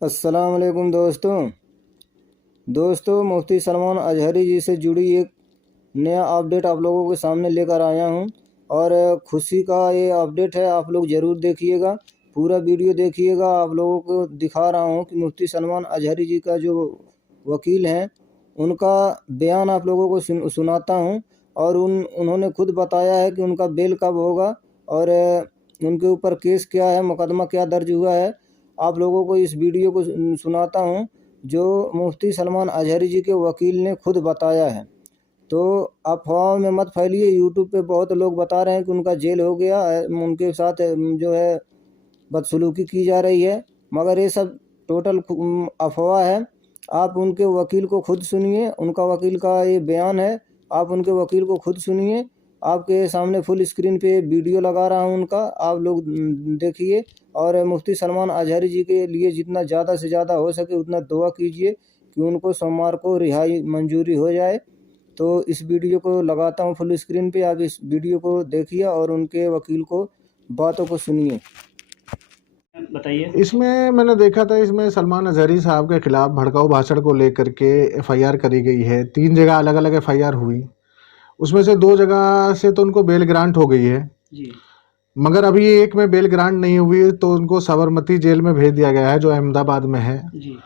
अस्सलाम वालेकुम दोस्तों मुफ्ती सलमान अजहरी जी से जुड़ी एक नया अपडेट आप लोगों के सामने लेकर आया हूं और खुशी का ये अपडेट है। आप लोग ज़रूर देखिएगा, पूरा वीडियो देखिएगा। आप लोगों को दिखा रहा हूं कि मुफ्ती सलमान अजहरी जी का जो वकील हैं उनका बयान आप लोगों को सुनाता हूं। और उन्होंने खुद बताया है कि उनका बेल कब होगा और उनके ऊपर केस क्या है, मुकदमा क्या दर्ज हुआ है। आप लोगों को इस वीडियो को सुनाता हूं जो मुफ्ती सलमान अजहरी जी के वकील ने खुद बताया है। तो अफवाहों में मत फैलिए। यूट्यूब पे बहुत लोग बता रहे हैं कि उनका जेल हो गया है, उनके साथ जो है बदसलूकी की जा रही है, मगर ये सब टोटल अफवाह है। आप उनके वकील को खुद सुनिए, उनका वकील का ये बयान है, आप उनके वकील को खुद सुनिए। आपके सामने फुल स्क्रीन पे वीडियो लगा रहा हूँ उनका, आप लोग देखिए। और मुफ्ती सलमान अजहरी जी के लिए जितना ज़्यादा से ज़्यादा हो सके उतना दुआ कीजिए कि उनको सोमवार को रिहाई मंजूरी हो जाए। तो इस वीडियो को लगाता हूँ फुल स्क्रीन पे, आप इस वीडियो को देखिए और उनके वकील को बातों को सुनिए। बताइए। इसमें मैंने देखा था, इसमें सलमान अजहरी साहब के खिलाफ भड़काऊ भाषण को लेकर के एफआईआर करी गई है। 3 जगह अलग अलग एफआईआर हुई, उसमें से 2 जगह से तो उनको बेल ग्रांट हो गई है जी। मगर अभी एक में बेल ग्रांट नहीं हुई, तो उनको साबरमती जेल में भेज दिया गया है जो अहमदाबाद में है। जी।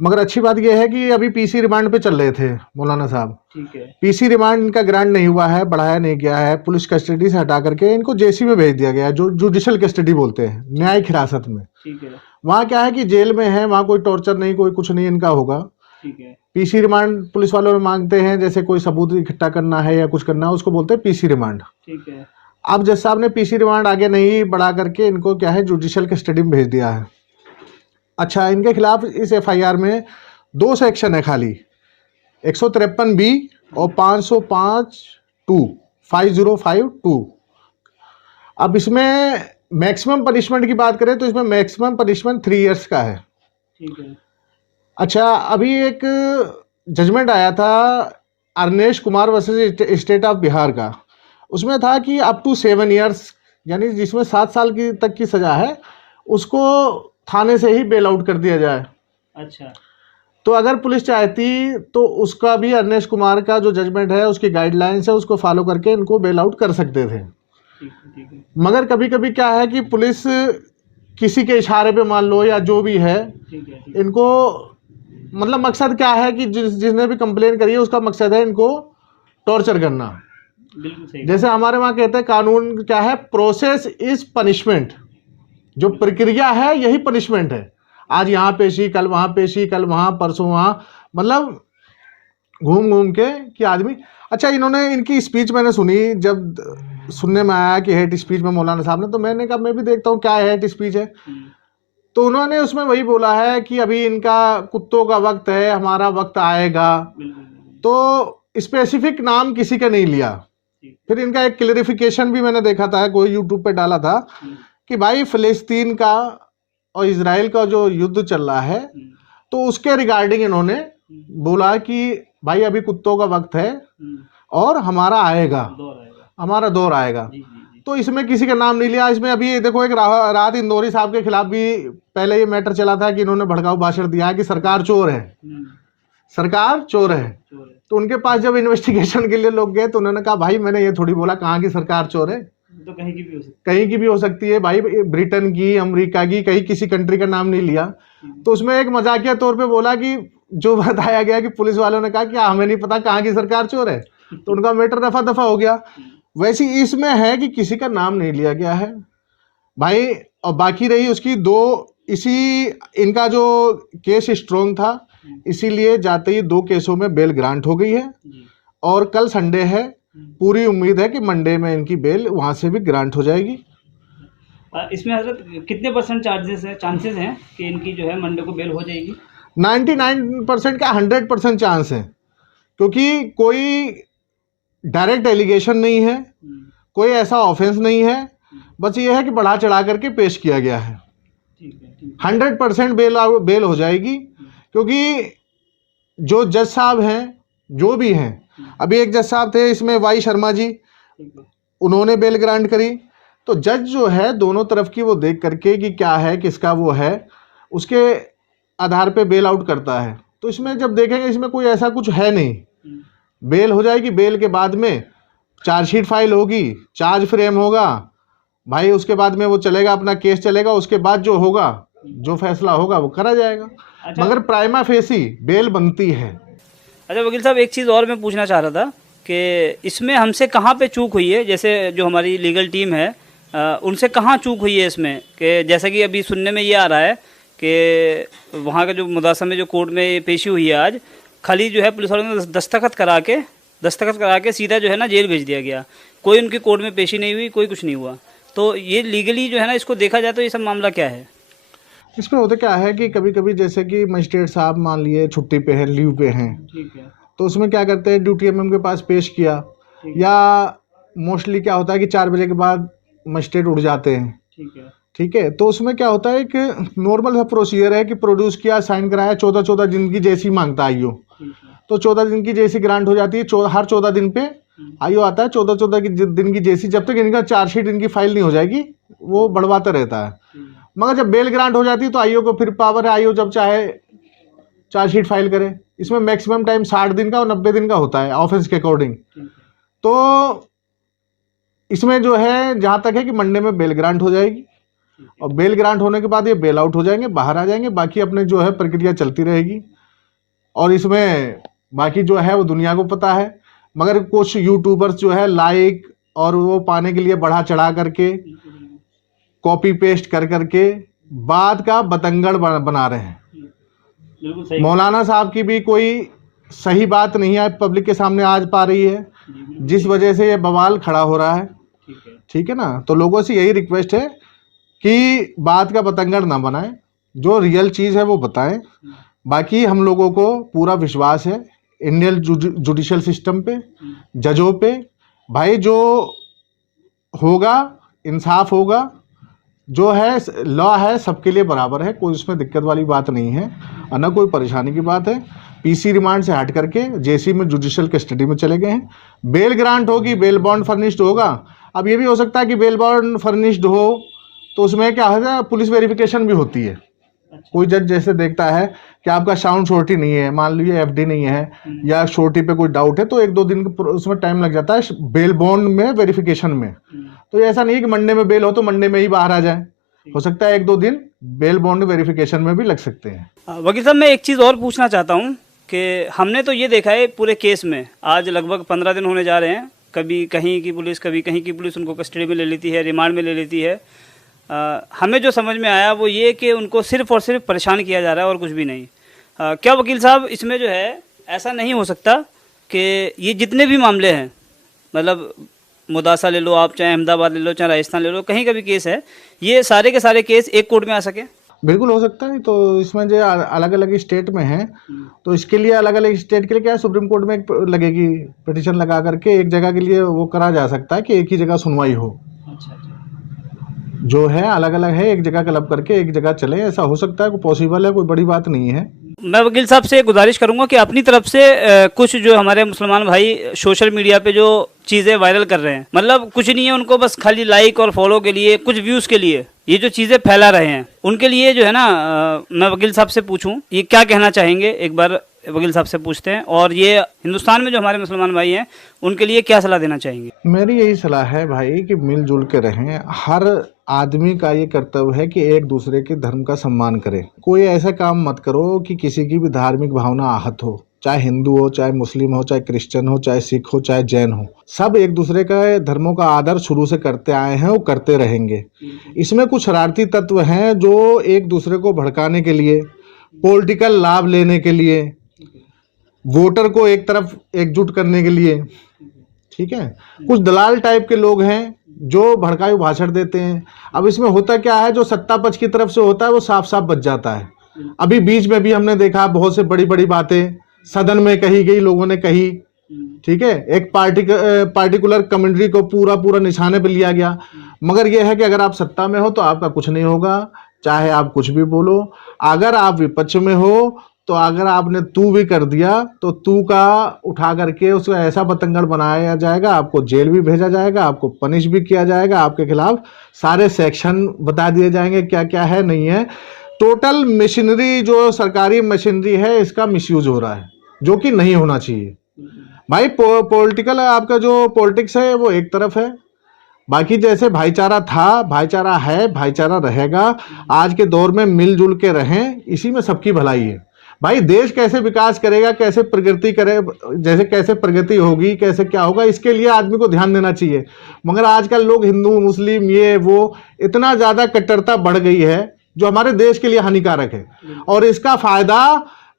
मगर अच्छी बात यह है कि अभी पीसी रिमांड पे चल रहे थे मौलाना साहब। ठीक है। पीसी रिमांड इनका ग्रांट नहीं हुआ है, बढ़ाया नहीं गया है, पुलिस कस्टडी से हटा करके इनको जेसी में भेज दिया गया है, जो जुडिशल कस्टडी बोलते हैं, न्यायिक हिरासत में। ठीक है। वहाँ क्या है कि जेल में है, वहाँ कोई टॉर्चर नहीं, कोई कुछ नहीं इनका होगा। ठीक है। पीसी रिमांड पुलिस वालों में मांगते हैं, जैसे कोई सबूत इकट्ठा करना है या कुछ करना है, उसको बोलते हैं पीसी रिमांड। ठीक है। अब जज साहब ने पीसी रिमांड आगे नहीं बढ़ा करके इनको क्या है जुडिशियल कस्टडी में भेज दिया है। अच्छा, इनके खिलाफ इस एफआईआर में 2 सेक्शन है खाली, 153B और 505(2) 5052। अब इसमें मैक्सिमम पनिशमेंट की बात करें तो इसमें मैक्सिमम पनिशमेंट 3 इयर्स का है। ठीक है। अच्छा, अभी एक जजमेंट आया था Arnesh Kumar versus state of Bihar का, उसमें था कि अप टू 7 इयर्स, यानी जिसमें 7 साल की तक की सजा है, उसको थाने से ही बेल आउट कर दिया जाए। अच्छा। तो अगर पुलिस चाहती तो उसका भी अरनेश कुमार का जो जजमेंट है, उसकी गाइडलाइंस है, उसको फॉलो करके इनको बेल आउट कर सकते थे। ठीक है। ठीक है। मगर कभी कभी क्या है कि पुलिस किसी के इशारे पे मान लो या जो भी है, ठीक है। इनको मतलब मकसद क्या है कि जिसने भी कंप्लेन करी है उसका मकसद है इनको टॉर्चर करना। बिल्कुल सही। जैसे हमारे वहाँ कहते हैं कानून क्या है, प्रोसेस इज पनिशमेंट। जो प्रक्रिया है यही पनिशमेंट है। आज यहाँ पेशी, कल वहाँ पेशी, कल वहाँ, परसों वहाँ, मतलब घूम घूम के कि आदमी। अच्छा, इन्होंने इनकी स्पीच मैंने सुनी, जब सुनने में आया कि हेट स्पीच में मौलाना साहब ने, तो मैंने कहा मैं भी देखता हूँ क्या हेट स्पीच है। तो उन्होंने उसमें वही बोला है कि अभी इनका कुत्तों का वक्त है, हमारा वक्त आएगा। तो स्पेसिफिक नाम किसी का नहीं लिया। फिर इनका एक क्लेरिफिकेशन भी मैंने देखा था, कोई यूट्यूब पे डाला था कि भाई फिलिस्तीन का और इजराइल का जो युद्ध चल रहा है, तो उसके रिगार्डिंग इन्होंने बोला कि भाई अभी कुत्तों का वक्त है और हमारा आएगा, हमारा दौर आएगा। तो इसमें किसी का नाम नहीं लिया। इसमें अभी देखो, एक राहत इंदौरी साहब के खिलाफ भी पहले ये मैटर चला था कि इन्होंने भड़काऊ भाषण दिया है कि सरकार चोर है, सरकार चोर है। तो उनके पास जब इन्वेस्टिगेशन के लिए लोग गए तो उन्होंने कहा भाई मैंने ये थोड़ी बोला कहाँ की सरकार चोर है, तो कहीं की भी हो सकती है, कहीं की भी हो सकती है भाई, ब्रिटेन की, अमेरिका की, कहीं किसी कंट्री का नाम नहीं लिया। तो उसमें एक मजाकिया तौर पे बोला कि जो बताया गया कि पुलिस वालों ने कहा कि हमें नहीं पता कहाँ की सरकार चोर है, तो उनका मैटर रफा दफा हो गया। वैसे इसमें है कि किसी का नाम नहीं लिया गया है भाई। और बाकी रही उसकी इसी इनका जो केस स्ट्रॉन्ग था, इसीलिए जाते ही 2 केसों में बेल ग्रांट हो गई है। और कल संडे है, पूरी उम्मीद है कि मंडे में इनकी बेल वहां से भी ग्रांट हो जाएगी। इसमें हजरत कितने % चांसेस हैं कि इनकी जो है मंडे को बेल हो जाएगी? 99% का 100% चांस है, क्योंकि कोई डायरेक्ट एलिगेशन नहीं है, कोई ऐसा ऑफेंस नहीं है, बस ये है कि बढ़ा चढ़ा करके पेश किया गया है। 100% बेल हो जाएगी, क्योंकि जो जज साहब हैं, जो भी हैं, अभी एक जज साहब थे इसमें वाई शर्मा जी, उन्होंने बेल ग्रांट करी। तो जज जो है दोनों तरफ की वो देख करके कि क्या है, किसका वो है, उसके आधार पे बेल आउट करता है। तो इसमें जब देखेंगे इसमें कोई ऐसा कुछ है नहीं, बेल हो जाएगी, बेल के बाद में चार्जशीट फाइल होगी, चार्ज फ्रेम होगा भाई, उसके बाद में वो चलेगा, अपना केस चलेगा, उसके बाद जो होगा, जो फैसला होगा वो करा जाएगा। अच्छा। मगर प्राइमा फेसी बेल बनती है। अच्छा वकील साहब, एक चीज़ और मैं पूछना चाह रहा था कि इसमें हमसे कहाँ पे चूक हुई है, जैसे जो हमारी लीगल टीम है उनसे कहाँ चूक हुई है इसमें, कि जैसा कि अभी सुनने में ये आ रहा है कि वहाँ का जो मुदासा में जो कोर्ट में पेशी हुई है आज, खाली जो है पुलिस वालों ने दस्तखत करा के सीधा जो है ना जेल भेज दिया गया, कोई उनकी कोर्ट में पेशी नहीं हुई, कोई कुछ नहीं हुआ। तो ये लीगली जो है ना, इसको देखा जाए तो ये सब मामला क्या है? इसमें होता क्या है कि कभी कभी जैसे कि मजिस्ट्रेट साहब मान लिए छुट्टी पे हैं, लीव पे हैं, ठीक है। तो उसमें क्या करते हैं, ड्यूटी एमएम के पास पेश किया, या मोस्टली क्या होता है कि 4 बजे के बाद मजिस्ट्रेट उठ जाते हैं, ठीक है। ठीक है। तो उसमें क्या होता है कि नॉर्मल सा प्रोसीजर है कि प्रोड्यूस किया, साइन कराया, 14 दिन की जैसी मांगता है आईओ, तो 14 दिन की जैसी ग्रांट हो जाती है। हर 14 दिन पे आईओ आता है, 14 दिन की जैसी, जब तक इनका चार्जशीट इनकी फाइल नहीं हो जाएगी वो बढ़वाता रहता है। मगर जब बेल ग्रांट हो जाती है तो आईओ को फिर पावर है, आईओ जब चाहे चार्जशीट फाइल करे। इसमें मैक्सिमम टाइम 60 दिन का और 90 दिन का होता है ऑफेंस के अकॉर्डिंग। तो इसमें जो है जहाँ तक है कि मंडे में बेल ग्रांट हो जाएगी, और बेल ग्रांट होने के बाद ये बेल आउट हो जाएंगे, बाहर आ जाएंगे, बाकी अपने जो है प्रक्रिया चलती रहेगी। और इसमें बाकी जो है वो दुनिया को पता है, मगर कुछ यूट्यूबर्स जो है लाइक और वो पाने के लिए बढ़ा चढ़ा करके, कॉपी पेस्ट कर करके बात का बतंगड़ बना रहे हैं। बिल्कुल सही। मौलाना साहब की भी कोई सही बात नहीं है पब्लिक के सामने आज पा रही है, जिस वजह से ये बवाल खड़ा हो रहा है। ठीक है ना। तो लोगों से यही रिक्वेस्ट है कि बात का बतंगड़ ना बनाएं, जो रियल चीज़ है वो बताएं। बाकी हम लोगों को पूरा विश्वास है इंडियन जुडिशल सिस्टम पे, जजों पे। भाई जो होगा इंसाफ होगा, जो है लॉ है सबके लिए बराबर है, कोई उसमें दिक्कत वाली बात नहीं है और ना कोई परेशानी की बात है। पीसी रिमांड से हट करके जेसी में जुडिशल कस्टडी में चले गए हैं। बेल ग्रांट होगी, बेल बॉन्ड फर्निश्ड होगा। अब ये भी हो सकता है कि बेल बॉन्ड फर्निश्ड हो तो उसमें क्या है, पुलिस वेरिफिकेशन भी होती है। कोई जज जैसे देखता है कि आपका साउंड श्योरिटी नहीं है, मान लीजिए एफडी नहीं है या श्योरिटी पे कोई डाउट है, तो 1-2 दिन उसमें टाइम लग जाता है बेल बॉन्ड में वेरिफिकेशन में। तो ऐसा नहीं है कि मंडे में बेल हो तो मंडे में ही बाहर आ जाए, हो सकता है 1-2 दिन बेल बॉन्ड वेरिफिकेशन में भी लग सकते हैं। वकील साहब, मैं एक चीज़ और पूछना चाहता हूँ कि हमने तो ये देखा है पूरे केस में, आज लगभग 15 दिन होने जा रहे हैं, कभी कहीं की पुलिस कभी कहीं की पुलिस उनको कस्टडी में ले लेती है, रिमांड में ले लेती है। हमें जो समझ में आया वो ये कि उनको सिर्फ़ और सिर्फ परेशान किया जा रहा है और कुछ भी नहीं। क्या वकील साहब इसमें जो है ऐसा नहीं हो सकता कि ये जितने भी मामले हैं, मतलब मुदासा ले लो आप, चाहे अहमदाबाद ले लो, चाहे राजस्थान ले लो, कहीं का भी केस है, ये सारे के सारे केस एक कोर्ट में आ सके? बिल्कुल हो सकता है। तो इसमें जो अलग अलग स्टेट में है, तो इसके लिए अलग अलग स्टेट के लिए क्या है, सुप्रीम कोर्ट में एक लगेगी पिटीशन लगा करके एक जगह के लिए वो करा जा सकता है कि एक ही जगह सुनवाई हो। जो है अलग अलग है, एक जगह क्लब करके एक जगह चले, ऐसा हो सकता है, कोई पॉसिबल है, कोई बड़ी बात नहीं है। मैं वकील साहब से गुजारिश करूंगा कि अपनी तरफ से कुछ जो हमारे मुसलमान भाई सोशल मीडिया पे जो चीज़ें वायरल कर रहे हैं, मतलब कुछ नहीं है उनको, बस खाली लाइक और फॉलो के लिए, कुछ व्यूज़ के लिए ये जो चीज़ें फैला रहे हैं, उनके लिए जो है ना, मैं वकील साहब से पूछूं ये क्या कहना चाहेंगे, एक बार वकील साहब से पूछते हैं। और ये हिंदुस्तान में जो हमारे मुसलमान भाई हैं उनके लिए क्या सलाह देना चाहेंगे? मेरी यही सलाह है भाई कि मिलजुल के रहें। हर आदमी का ये कर्तव्य है कि एक दूसरे के धर्म का सम्मान करे। कोई ऐसा काम मत करो कि किसी की भी धार्मिक भावना आहत हो, चाहे हिंदू हो, चाहे मुस्लिम हो, चाहे क्रिश्चियन हो, चाहे सिख हो, चाहे जैन हो। सब एक दूसरे का धर्मों का आदर शुरू से करते आए हैं, वो करते रहेंगे। इसमें कुछ शरारती तत्व हैं जो एक दूसरे को भड़काने के लिए, पॉलिटिकल लाभ लेने के लिए, वोटर को एक तरफ एकजुट करने के लिए, ठीक है, कुछ दलाल टाइप के लोग हैं जो भड़काऊ भाषण देते हैं। अब इसमें होता क्या है, जो सत्ता पक्ष की तरफ से होता है वो साफ साफ बच जाता है। अभी बीच में भी हमने देखा बहुत से बड़ी बड़ी बातें सदन में कही गई, लोगों ने कही, ठीक है, एक पार्टिकुलर कम्युनिटी को पूरा निशाने पे लिया गया। मगर यह है कि अगर आप सत्ता में हो तो आपका कुछ नहीं होगा, चाहे आप कुछ भी बोलो। अगर आप विपक्ष में हो तो अगर आपने तू भी कर दिया तो तू का उठा करके उसका ऐसा बतंगड़ बनाया जाएगा, आपको जेल भी भेजा जाएगा, आपको पनिश भी किया जाएगा, आपके खिलाफ सारे सेक्शन बता दिए जाएंगे क्या क्या है नहीं है। टोटल मशीनरी जो सरकारी मशीनरी है इसका मिसयूज हो रहा है, जो कि नहीं होना चाहिए भाई। पॉलिटिकल आपका जो पॉलिटिक्स है वो एक तरफ है, बाकी जैसे भाईचारा था, भाईचारा है, भाईचारा रहेगा। आज के दौर में मिलजुल के रहें, इसी में सबकी भलाई है भाई। देश कैसे विकास करेगा, कैसे प्रगति करे, जैसे कैसे प्रगति होगी, कैसे क्या होगा, इसके लिए आदमी को ध्यान देना चाहिए। मगर आजकल लोग हिंदू मुस्लिम ये वो इतना ज़्यादा कट्टरता बढ़ गई है जो हमारे देश के लिए हानिकारक है, और इसका फायदा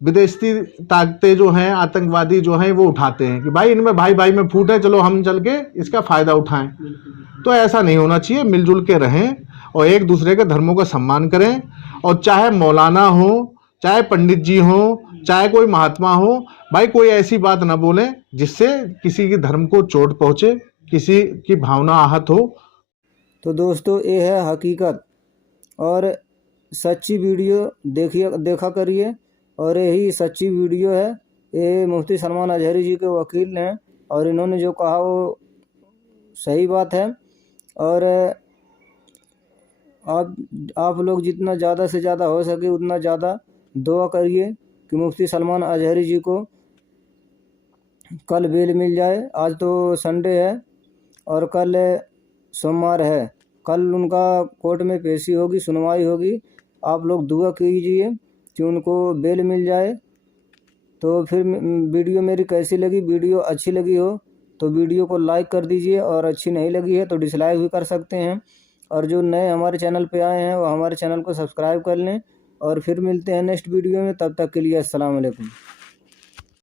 विदेशी ताकतें जो हैं, आतंकवादी जो हैं वो उठाते हैं कि भाई इनमें भाई भाई में फूट है, चलो हम चल के इसका फायदा उठाएं। तो ऐसा नहीं होना चाहिए, मिलजुल के रहें और एक दूसरे के धर्मों का सम्मान करें। और चाहे मौलाना हो, चाहे पंडित जी हो, चाहे कोई महात्मा हो, भाई कोई ऐसी बात ना बोलें जिससे किसी के धर्म को चोट पहुंचे, किसी की भावना आहत हो। तो दोस्तों ये है हकीकत और सच्ची वीडियो देखा करिए, और यही सच्ची वीडियो है। ये मुफ्ती सलमान अजहरी जी के वकील हैं और इन्होंने जो कहा वो सही बात है। और आप लोग जितना ज़्यादा से ज़्यादा हो सके उतना ज़्यादा दुआ करिए कि मुफ्ती सलमान अजहरी जी को कल बेल मिल जाए। आज तो संडे है और कल सोमवार है, कल उनका कोर्ट में पेशी होगी, सुनवाई होगी। आप लोग दुआ कीजिए कि उनको बेल मिल जाए। तो फिर वीडियो मेरी कैसी लगी, वीडियो अच्छी लगी हो तो वीडियो को लाइक कर दीजिए, और अच्छी नहीं लगी है तो डिसलाइक भी कर सकते हैं। और जो नए हमारे चैनल पे आए हैं वो हमारे चैनल को सब्सक्राइब कर लें। और फिर मिलते हैं नेक्स्ट वीडियो में, तब तक के लिए अस्सलाम वालेकुम।